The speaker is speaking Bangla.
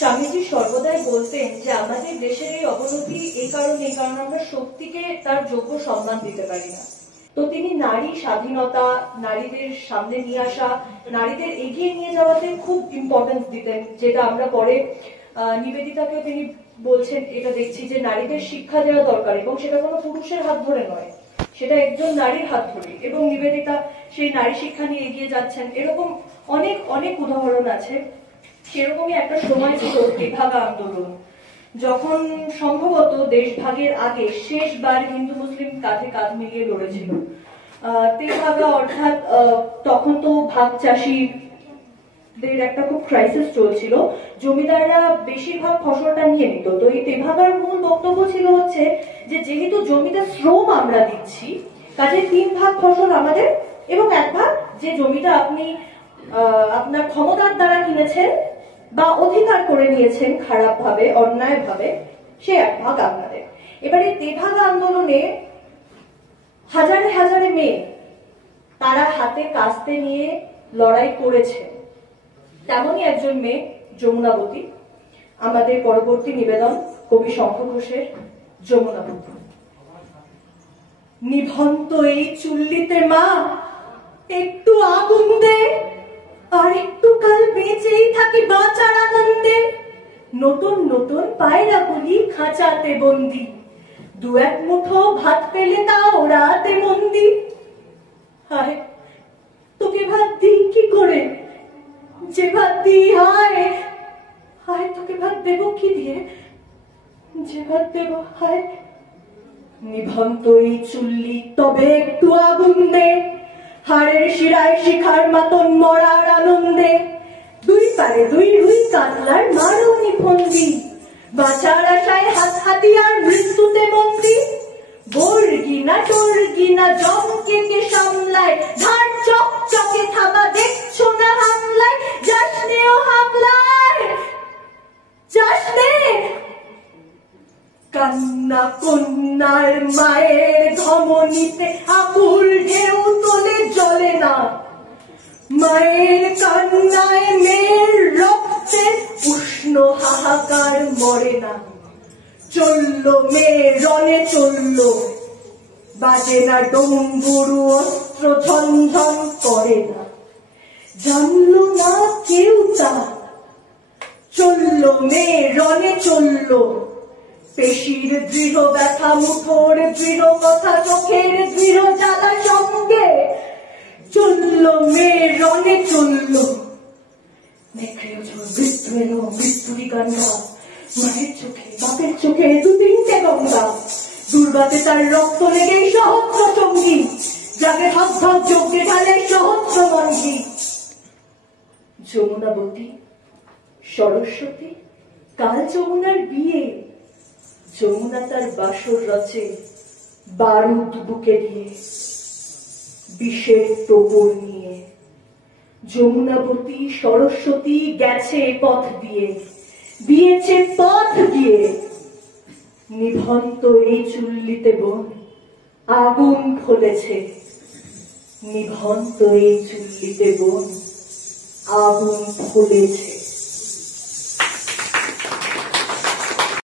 স্বামীজি সর্বদাই বলতেন যে আমাদের দেশের এই অবনতি এই কারণে আমরা শক্তিকে তার যোগ্য সম্মান দিতে পারি না। তো তিনি নারী স্বাধীনতা, নারীদের সামনে নিয়ে আসা, নারীদের এগিয়ে নিয়ে যাওয়াতে খুব ইম্পর্টেন্স দিতেন, যেটা আমরা পরে নিবেদিতাকে তিনি বলছেন এটা দেখছি যে নারীদের শিক্ষা দেওয়া দরকার এবং সেটা কোনো পুরুষের হাত ধরে নয়, সেটা একজন নারীর হাত ধরে, এবং নিবেদিতা সেই নারী শিক্ষা নিয়ে এগিয়ে যাচ্ছেন। এরকম অনেক অনেক উদাহরণ আছে। সেরকমই একটা সময় ছিল তেভাগা আন্দোলন, যখন সম্ভবত দেশভাগের আগে শেষবার হিন্দু মুসলিম কাঁধে কাঁধ মিলিয়ে লড়েছিল। তেভাগা অর্থাৎ তখন তো ভাগ চাষীদের একটা খুব ক্রাইসিস চলছিল, জমিদাররা বেশিরভাগ ফসলটা নিয়ে নিত। তো এই তেভাগার মূল বক্তব্য ছিল হচ্ছে যে যেহেতু জমিতে শ্রম আমরা দিচ্ছি, কাজে 3 ভাগ ফসল আমাদের এবং 1 ভাগ যে জমিটা আপনি আপনার ক্ষমতার দ্বারা কিনেছেন বা অধিকার করে নিয়েছেন খারাপ ভাবে, অন্যায় ভাবে, সে 1 ভাগ আপনাদের। এবারে তেভাগা আন্দোলনে হাজারে হাজারে মেয়ে তারা হাতে কাস্তে নিয়ে লড়াই করেছে। তেমনই একজন মেয়ে যমুনাবতী, আমাদের পরবর্তী নিবেদন কবি শঙ্খ ঘোষের যমুনাবতী। নিভন্ত এই চুল্লিতে মা একটু আগুন দে, আর একটু কাল বেঁচেই থাকি বাঁচার আনন্দে। নতুন নতুন পায়রাগুলি খাঁচাতে বন্দি, 2-1 মুঠো ভাত পেলে তা ওড়াতে মন্দি। হায় তোকে ভাত দিই কি করে, যে ভাত দিই হায় হায়, তোকে ভাত দেব কি দিয়ে, যে ভাত দেব হায়। নিভন্ত এই চুল্লি তবে একটু আগুন দে, হাড়ের শিরায় শিখার মতন মরার আনন্দে। 2 পারে 2 রুই কাতলার মারুনি ফন্দি, বাঁচার আশায় হাত হাতিয়ার মৃত্যুতে বন্দি। বর্গিনা টর্গিনা জমকে কে সামলায়, ধার চকচকে থাবা দেখছো না হামলায়। যাসনে ও হামলায় যাসনে, কান্না কন্যার মায়ের ধমনীতে আকুল ঢেউ তোলে জ্বলে না। মায়ের কান্নায় মেয়ের রক্তে উষ্ণ হাহাকার মরে না। চললো মেয়ে রণে চললো, বাজে না ডম্বুরু অস্ত্র ঝনঝন করে না। জানলো না কেউ তা, চললো মেয়ে রণে চললো। পেশির দৃঢ় ব্যথা, মুঠোর দৃঢ় কথা, চোখের দৃঢ় জ্বালা সঙ্গে চললো মেয়ে রণে চললো। মৃত্যু এলো, মৃত্যুরই গঙ্গা, মায়ের চোখে বাপের চোখে 2-3টে গঙ্গা। দুর্গাতে তার রক্ত লেগে সহস্র সঙ্গী, যাকে ধক ধক যজ্ঞে ঢালে সহস্র মঞ্জি। যমুনাবতী সরস্বতী, কাল যমুনার বিয়ে। যমুনা তার বাসর রচে বারুদ বুকে দিয়ে, বিষের টোপর নিয়ে। যমুনাবতী সরস্বতী গেছে পথ দিয়ে, দিয়েছে পথ দিয়ে। নিভন্ত এই চুল্লিতে বোন আগুন ফলেছে, নিভন্ত এই চুল্লিতে বোন আগুন ফলেছে।